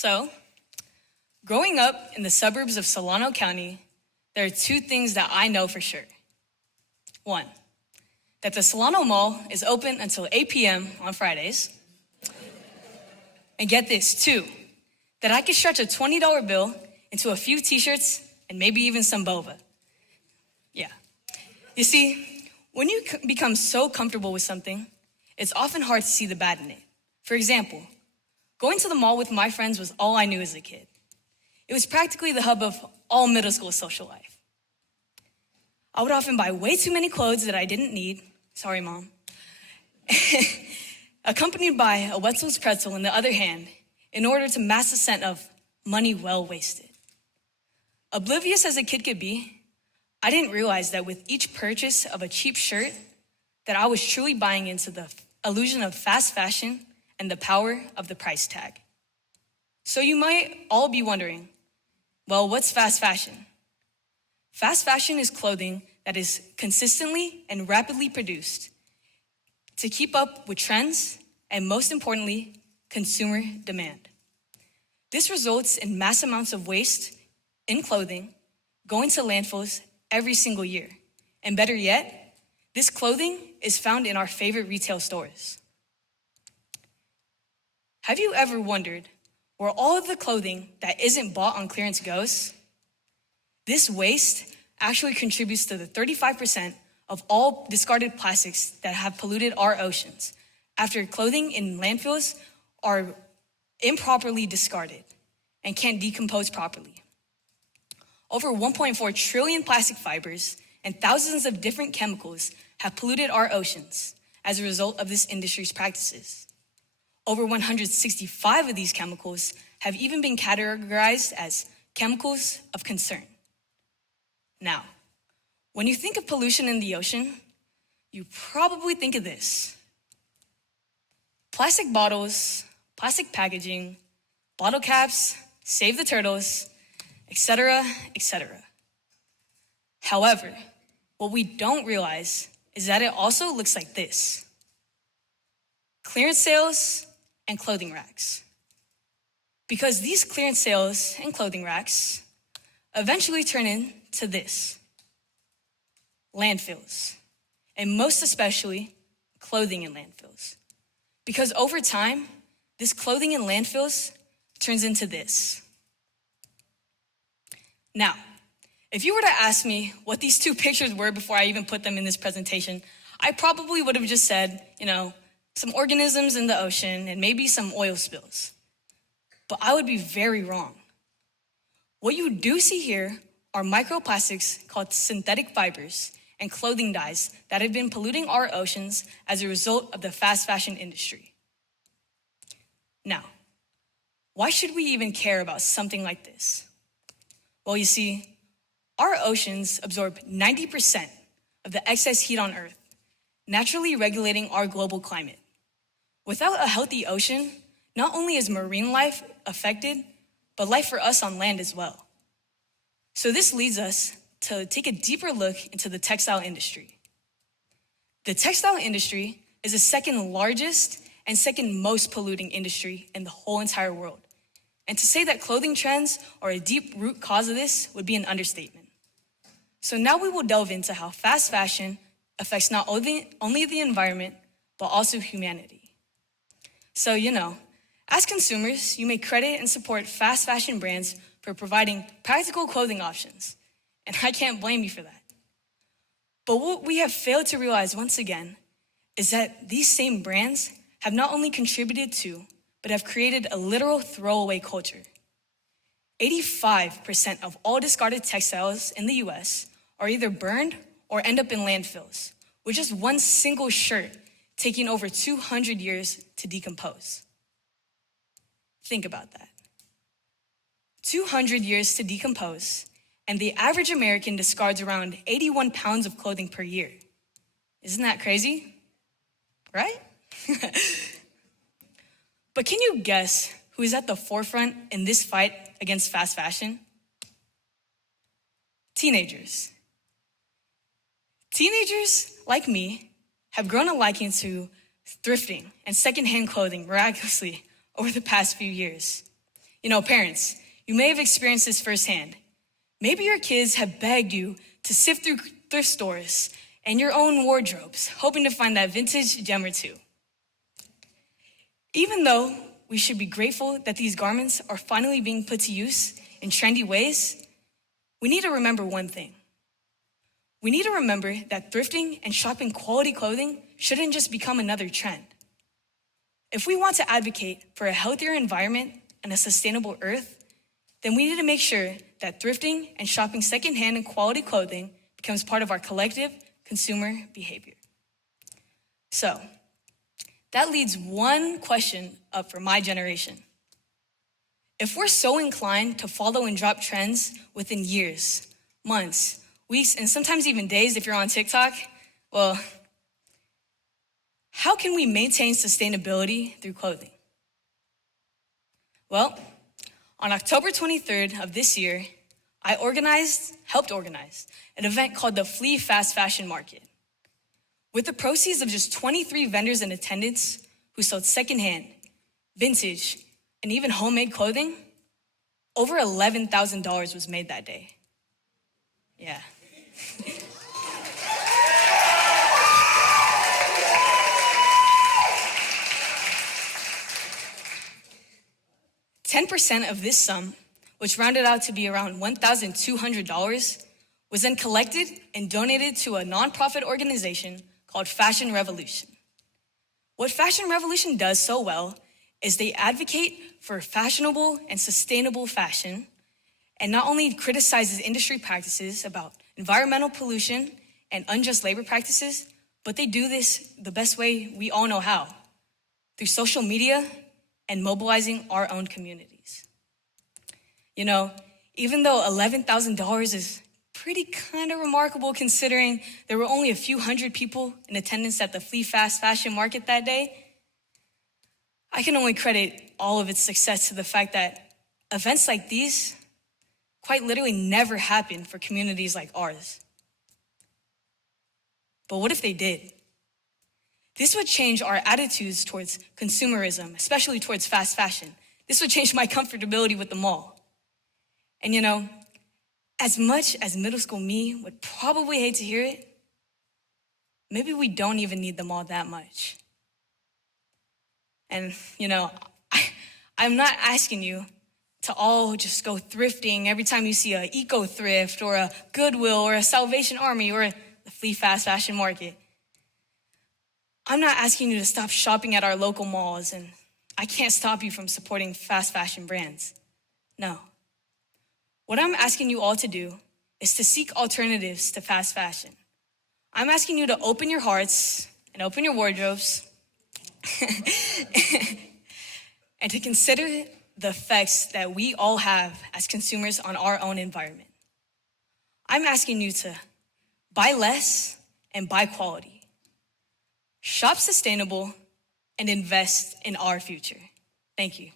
So, growing up in the suburbs of Solano County, there are two things that I know for sure. One, that the Solano Mall is open until 8 p.m. on Fridays. And get this, two, that I could stretch a $20 bill into a few t-shirts and maybe even some boba. Yeah. You see, when you become so comfortable with something, it's often hard to see the bad in it. For example, going to the mall with my friends was all I knew as a kid. It was practically the hub of all middle school social life. I would often buy way too many clothes that I didn't need. Sorry, Mom. Accompanied by a Wetzel's pretzel in the other hand, in order to mask the scent of money well wasted. Oblivious as a kid could be, I didn't realize that with each purchase of a cheap shirt, that I was truly buying into the illusion of fast fashion and the power of the price tag. So you might all be wondering, well, what's fast fashion? Fast fashion is clothing that is consistently and rapidly produced to keep up with trends and, most importantly, consumer demand. This results in mass amounts of waste in clothing going to landfills every single year. And better yet, this clothing is found in our favorite retail stores. Have you ever wondered where all of the clothing that isn't bought on clearance goes? This waste actually contributes to the 35% of all discarded plastics that have polluted our oceans after clothing in landfills are improperly discarded and can't decompose properly. Over 1.4 trillion plastic fibers and thousands of different chemicals have polluted our oceans as a result of this industry's practices. Over 165 of these chemicals have even been categorized as chemicals of concern. Now, when you think of pollution in the ocean, you probably think of this: plastic bottles, plastic packaging, bottle caps, save the turtles, etc., etc. However, what we don't realize is that it also looks like this: clearance sales and clothing racks. Because these clearance sales and clothing racks eventually turn into this: landfills, and most especially clothing in landfills. Because over time, this clothing in landfills turns into this. Now, if you were to ask me what these two pictures were before I even put them in this presentation, I probably would have just said, some organisms in the ocean and maybe some oil spills. But I would be very wrong. What you do see here are microplastics called synthetic fibers and clothing dyes that have been polluting our oceans as a result of the fast fashion industry. Now, why should we even care about something like this? Well, you see, our oceans absorb 90% of the excess heat on Earth, naturally regulating our global climate. Without a healthy ocean, not only is marine life affected, but life for us on land as well. So this leads us to take a deeper look into the textile industry. The textile industry is the second largest and second most polluting industry in the whole entire world. And to say that clothing trends are a deep root cause of this would be an understatement. So now we will delve into how fast fashion affects not only the environment, but also humanity. So, as consumers, you may credit and support fast fashion brands for providing practical clothing options. And I can't blame you for that. But what we have failed to realize once again is that these same brands have not only contributed to, but have created a literal throwaway culture. 85% of all discarded textiles in the US are either burned or end up in landfills, with just one single shirt taking over 200 years to decompose. Think about that. 200 years to decompose, and the average American discards around 81 pounds of clothing per year. Isn't that crazy? Right? But can you guess who is at the forefront in this fight against fast fashion? Teenagers. Teenagers, like me, have grown a liking to thrifting and secondhand clothing miraculously over the past few years. Parents, you may have experienced this firsthand. Maybe your kids have begged you to sift through thrift stores and your own wardrobes, hoping to find that vintage gem or two. Even though we should be grateful that these garments are finally being put to use in trendy ways, we need to remember one thing. We need to remember that thrifting and shopping quality clothing shouldn't just become another trend. If we want to advocate for a healthier environment and a sustainable earth, then we need to make sure that thrifting and shopping secondhand and quality clothing becomes part of our collective consumer behavior. So, that leads one question up for my generation. If we're so inclined to follow and drop trends within years, months, weeks, and sometimes even days if you're on TikTok, well, how can we maintain sustainability through clothing? Well, on October 23rd of this year, I helped organize an event called the Flea Fast Fashion Market. With the proceeds of just 23 vendors in attendance who sold secondhand, vintage, and even homemade clothing, over $11,000 was made that day. Yeah. 10% of this sum, which rounded out to be around $1,200, was then collected and donated to a nonprofit organization called Fashion Revolution. What Fashion Revolution does so well is they advocate for fashionable and sustainable fashion, and not only criticizes industry practices about environmental pollution and unjust labor practices, but they do this the best way we all know how, through social media and mobilizing our own communities. Even though $11,000 is pretty kind of remarkable considering there were only a few hundred people in attendance at the Flea Fast Fashion Market that day, I can only credit all of its success to the fact that events like these quite literally never happen for communities like ours. But what if they did? This would change our attitudes towards consumerism, especially towards fast fashion. This would change my comfortability with the mall. And as much as middle school me would probably hate to hear it, maybe we don't even need the mall that much. And, I'm not asking you to all just go thrifting every time you see a eco thrift or a Goodwill or a Salvation Army or the Flea Fast Fashion Market. I'm not asking you to stop shopping at our local malls, and I can't stop you from supporting fast fashion brands. No. What I'm asking you all to do is to seek alternatives to fast fashion. I'm asking you to open your hearts and open your wardrobes and to consider the effects that we all have as consumers on our own environment. I'm asking you to buy less and buy quality. Shop sustainable and invest in our future. Thank you.